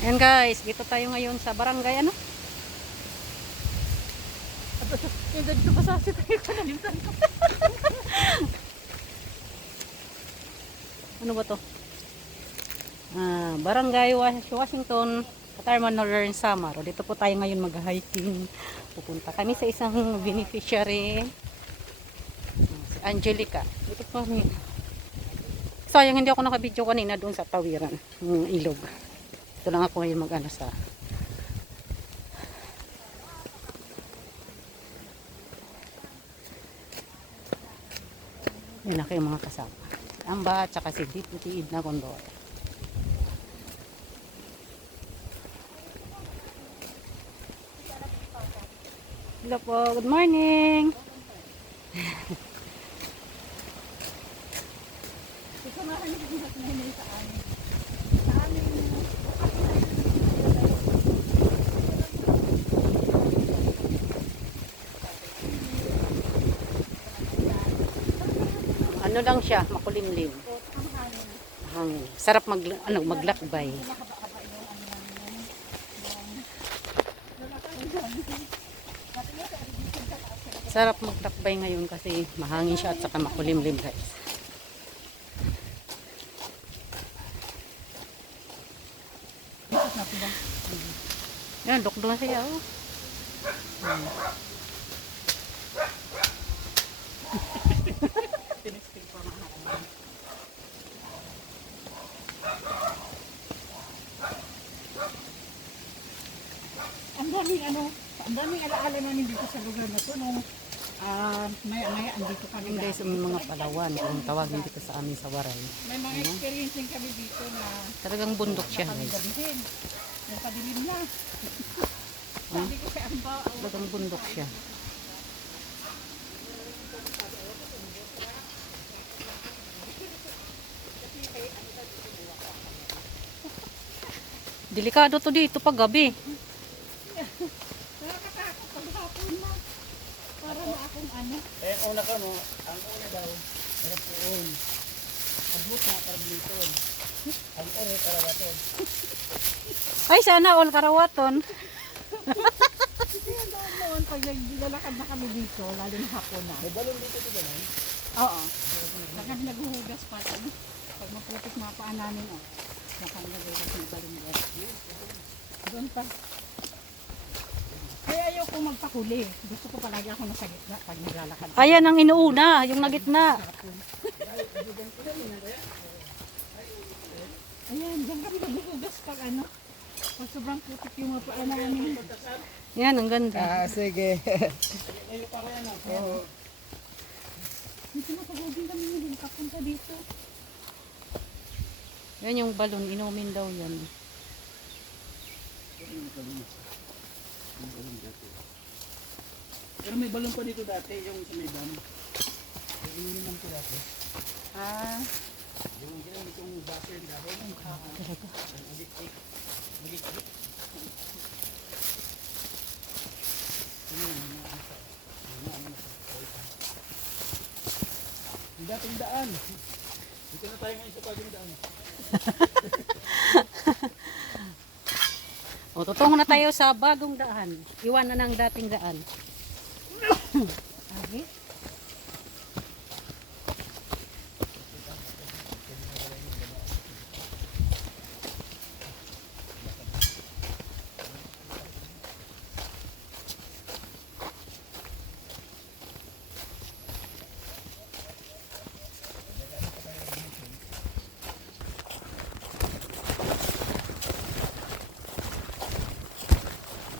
Ayan guys, dito tayo ngayon sa barangay ano? Yung ganito pa sa asin tayo ko nalimtan ko. Ano ba to? Barangay Washington, Katarman Northern Samar. Dito po tayo ngayon mag-hiking. Pupunta kami sa isang beneficiary. Si Angelica. Dito po kami. Sayang hindi ako nakabidyo kanina doon sa tawiran. Yung ilog. Ito lang ako ngayon mag-ano sa yun na kayo mga kasama. Amba at saka si Deputy Edna Condor. Hello po, good morning. Sasamahan niyo kung ba't nahinay sa amin. Sa amin, Ano lang siya, makulimlim. ang hangin. Hangin. Sarap maglakbay. Sarap maglakbay ngayon kasi mahangin siya at saka makulimlim guys. Yan, dokdo na siya oh. Ang daming alaala namin dito sa lugar na to nung maya-maya andito kami. Yung guys, yung mga Palawan, kung tawagin dito sa amin sa Waray. May mga experience din kami dito na Talagang bundok siya guys. gabihin. Yung padilim na. Sabi ko kay Amba, Talagang bundok siya. Delikado to dito pag gabi. nakakatakot pag hapon na. Para na akong ano. Eh, una ka no, ang una daw, harap poon. Ang buta, karbliton. Ang ore, karawaton. Ay, sana all karawaton. Kasi ang daan noon, pag naglalakad na kami dito, lalo na hapon na. May balon dito di ba na? Oo. Nakang naghuhugas pa. Pag maputik mga paa namin, nakang naghuhugas ng balinggas. Doon pa. Kaya ayaw kong magpakuli. Gusto ko palagi ako nasa gitna pag naglalakad. Ayan ang inuuna, yung nagitna. Ayan, diyan kami naghuhugas pag ano. Pag sobrang putik yung mga paa namin. Yan, ang ganda. Sige. Hindi napagugin kami nung kapunta dito. Yan yung balon, inumin daw yan. Pero may balon pa dito dati, yung sa may dam. Yung ininom ko dati. Ah, Yung ginamit yung base yung dahon. Talaga. Magigit. Yung dating daan. Dito na tayo ngayon sa bagong daan. O, tutungo na tayo sa bagong daan. Iwan na ng dating daan. agi?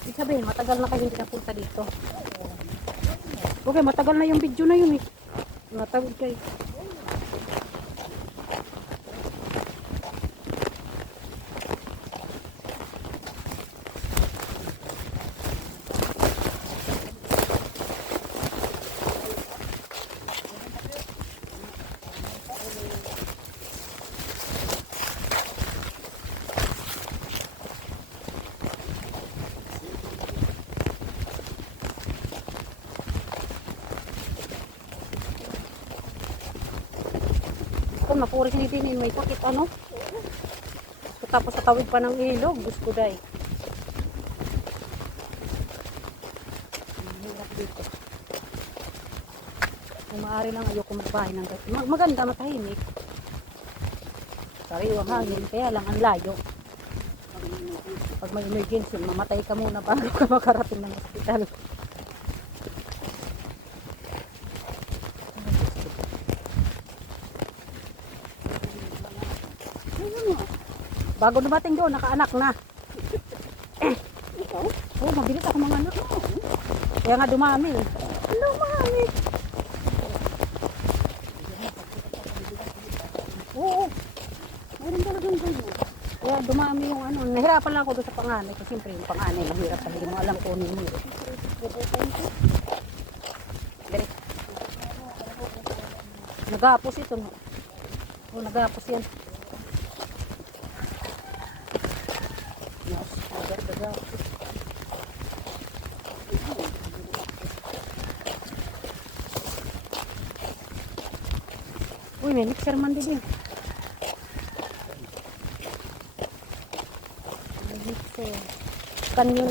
Ibig sabihin, matagal na kayo hindi napunta dito. Okay, matagal na yung video na yun eh. Matawid kayo. Kung napuris ni din, may sakit ano? tapos sa tawid pa ng ilog. Gusto ko day. Ang hirap dito. Kung maaari lang ayoko magbahay ng gabi. Maganda, matahimik. Sariwang hangin, kaya lang ang layo. Pag may emergency, mamatay ka muna bago ka makarating ng ospital. Bago dumating doon, nakaanak na. Ikaw? Oh, mabilis ako mga anak. Kaya nga dumami. Dumami. Oo. Meron talagang ganyan. Kaya dumami yung ano. Nahirapan lang ako doon sa panganay. Kasi siyempre yung panganay, mahirap pa. Hindi mo alam kung ano yung Dali. Nagapos ito. No? Oh, nagapos yan. Yes, nagapos. Uy, may mixer man din. May mixer. Kanyon.